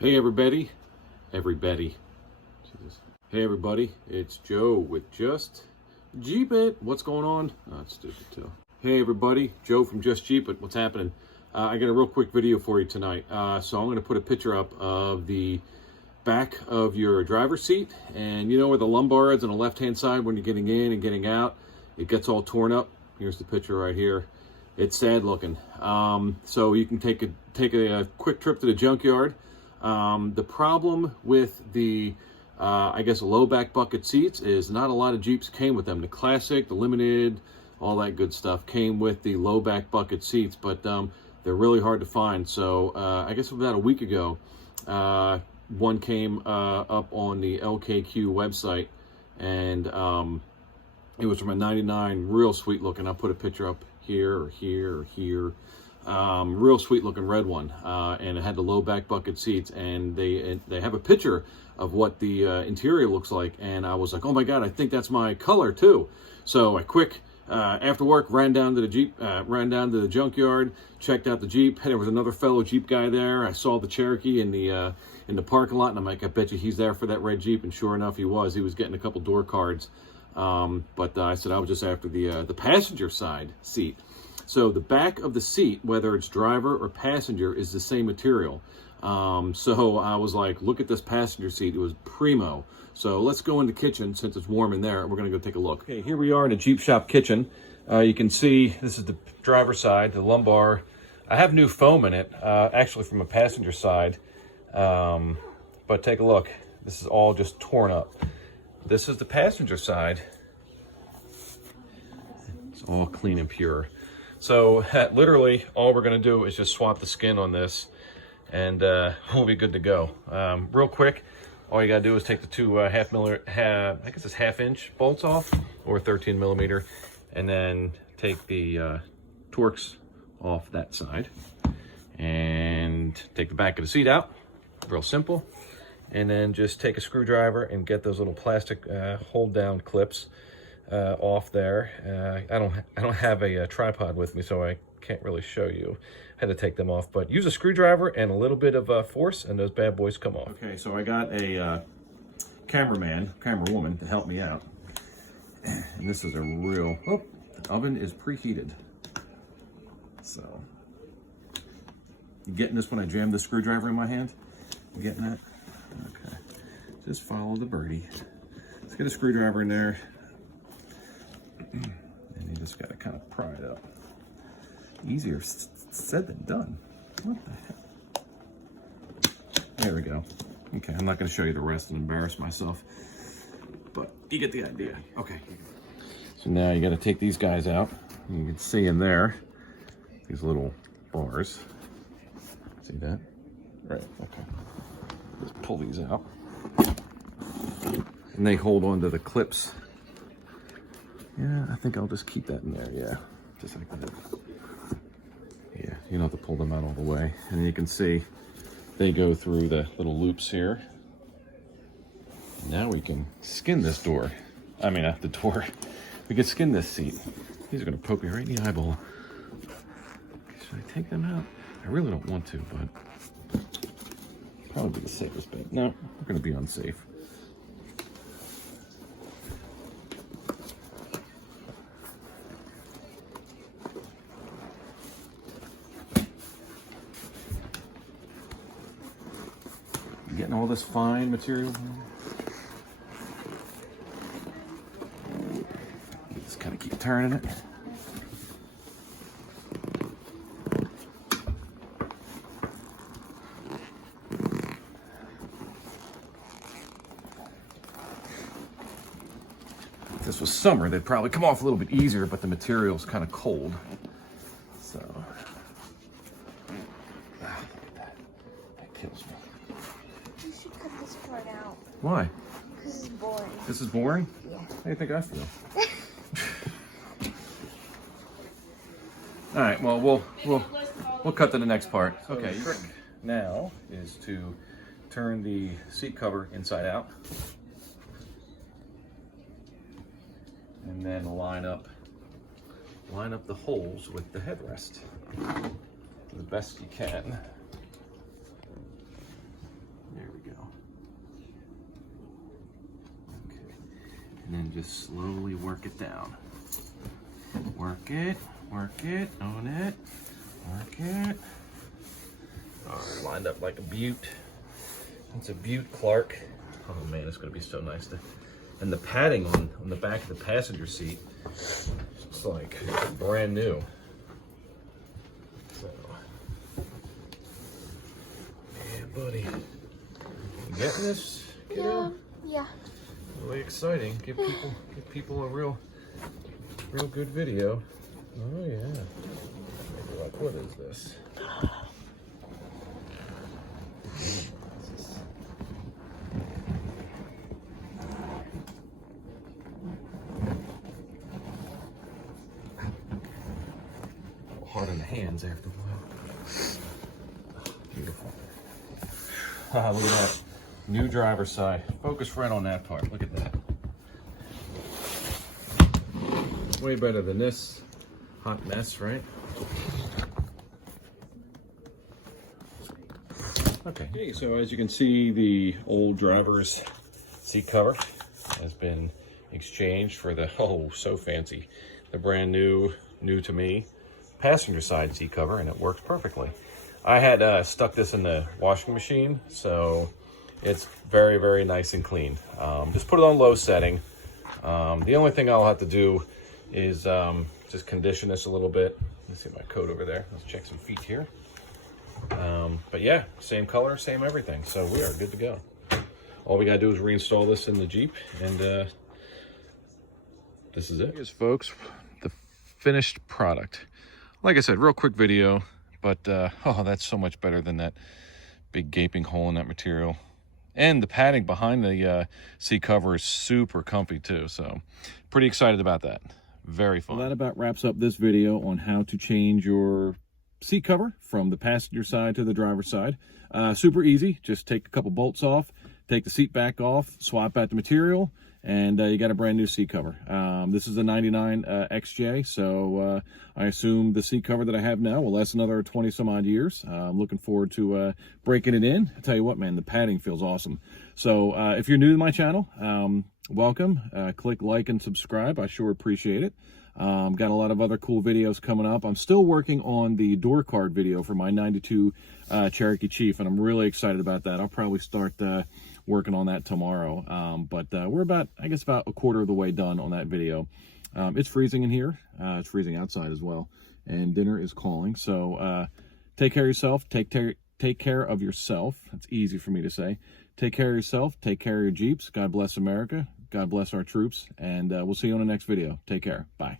Hey everybody, Jesus. Hey everybody, it's Joe with Just Jeep It. What's going on? Oh, that's stupid too. Hey everybody, Joe from Just Jeep It. What's happening? I got a real quick video for you tonight. So I'm going to put a picture up of the back of your driver's seat, and you know where the lumbar is on the left-hand side when you're getting in and getting out, it gets all torn up. Here's the picture right here. It's sad looking. So you can take a quick trip to the junkyard. The problem with the, I guess, low back bucket seats is not a lot of Jeeps came with them. The Classic, the Limited, all that good stuff came with the low back bucket seats, but they're really hard to find. So I guess about a week ago, one came up on the LKQ website, and it was from a 99, real sweet looking. I'll put a picture up here or here or here. Real sweet looking red one, and it had the low back bucket seats, and they have a picture of what the interior looks like, and I was like, oh my god, I think that's my color too. So I quick after work ran down to the junkyard, checked out the Jeep. There was another fellow Jeep guy there. I saw the Cherokee in the parking lot, and I'm like, I bet you he's there for that red Jeep, and sure enough he was getting a couple door cards. But I said I was just after the passenger side seat. So the back of the seat, whether it's driver or passenger, is the same material. So I was like, look at this passenger seat. It was primo. So let's go in the kitchen since it's warm in there. We're going to go take a look. Okay, here we are in the Jeep shop kitchen. You can see this is the driver's side, the lumbar. I have new foam in it, actually from a passenger side. But take a look. This is all just torn up. This is the passenger side. It's all clean and pure. So literally all we're going to do is just swap the skin on this, and we'll be good to go. Real quick, all you got to do is take the two half-inch bolts off, or 13 millimeter, and then take the Torx off that side, and take the back of the seat out. Real simple. And then just take a screwdriver and get those little plastic hold down clips off there. I don't have a tripod with me, so I can't really show you. I had to take them off, but use a screwdriver and a little bit of force, and those bad boys come off. Okay, so I got a camerawoman to help me out, and this is a real. Oh, the oven is preheated. So you getting this when I jam the screwdriver in my hand? You getting that? Okay, just follow the birdie. Let's get a screwdriver in there, and you just got to kind of pry it up. Easier said than done. What the heck? There we go. Okay, I'm not going to show you the rest and embarrass myself, but you get the idea. Okay, so now you got to take these guys out. You can see in there these little bars. See that? Right, okay. Just pull these out, and they hold on to the clips. Yeah, I think I'll just keep that in there. Yeah, just like that. Yeah, you don't have to pull them out all the way. And you can see they go through the little loops here. Now we can skin this door. I mean, not the door. We can skin this seat. These are going to poke me right in the eyeball. Should I take them out? I really don't want to, but probably be the safest bet. No, we're going to be unsafe. Getting all this fine material. Just kind of keep turning it. If this was summer, they'd probably come off a little bit easier, but the material's kind of cold. So that kills me. You should cut this part out. Why? Because it's boring. This is boring? Yeah. How do you think I feel? All right, well, we'll cut to the next part. Okay, trick now is to turn the seat cover inside out, and then line up the holes with the headrest the best you can. and then just slowly work it down. Work it, own it, work it. All right, lined up like a butte. It's a Butte Clark. Oh man, it's gonna be so nice to. And the padding on the back of the passenger seat, it's like brand new. So, yeah, buddy, you getting this? Yeah. Really exciting. Give people a real good video. Oh yeah. Maybe like, what is this? Hard on the hands after a while. Beautiful. Look at that. New driver's side. Focus right on that part. Look at that. Way better than this hot mess, right? Okay, so as you can see, the old driver's seat cover has been exchanged for the, oh, so fancy, the brand new to me passenger side seat cover, and it works perfectly. I had stuck this in the washing machine, so it's very, very nice and clean. Just put it on low setting. The only thing I'll have to do is just condition this a little bit. Let's see my coat over there. Let's check some feet here. But yeah, same color, same everything. So we are good to go. All we gotta do is reinstall this in the Jeep, and this is it. Here's, folks, the finished product. Like I said, real quick video, but oh, that's so much better than that big gaping hole in that material. And the padding behind the seat cover is super comfy too. So pretty excited about that. Very fun. Well, that about wraps up this video on how to change your seat cover from the passenger side to the driver's side. Super easy. Just take a couple bolts off, take the seat back off, swap out the material, and you got a brand new seat cover. This is a 99 XJ, so I assume the seat cover that I have now will last another 20 some odd years. I'm looking forward to breaking it in. I tell you what, man, the padding feels awesome. So if you're new to my channel, welcome. Click like and subscribe. I sure appreciate it. Got a lot of other cool videos coming up. I'm still working on the door card video for my 92 Cherokee Chief, and I'm really excited about that. I'll probably start working on that tomorrow. But we're about a quarter of the way done on that video. It's freezing in here. It's freezing outside as well, and dinner is calling. So take care of yourself. Take care of yourself. That's easy for me to say. Take care of yourself. Take care of your Jeeps. God bless America. God bless our troops, and we'll see you on the next video. Take care. Bye.